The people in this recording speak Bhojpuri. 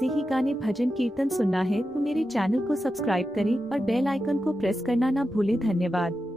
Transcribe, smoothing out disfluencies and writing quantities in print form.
ऐसे ही गाने भजन कीर्तन सुनना है तो मेरे चैनल को सब्सक्राइब करें और बेल आइकन को प्रेस करना ना भूलें। धन्यवाद।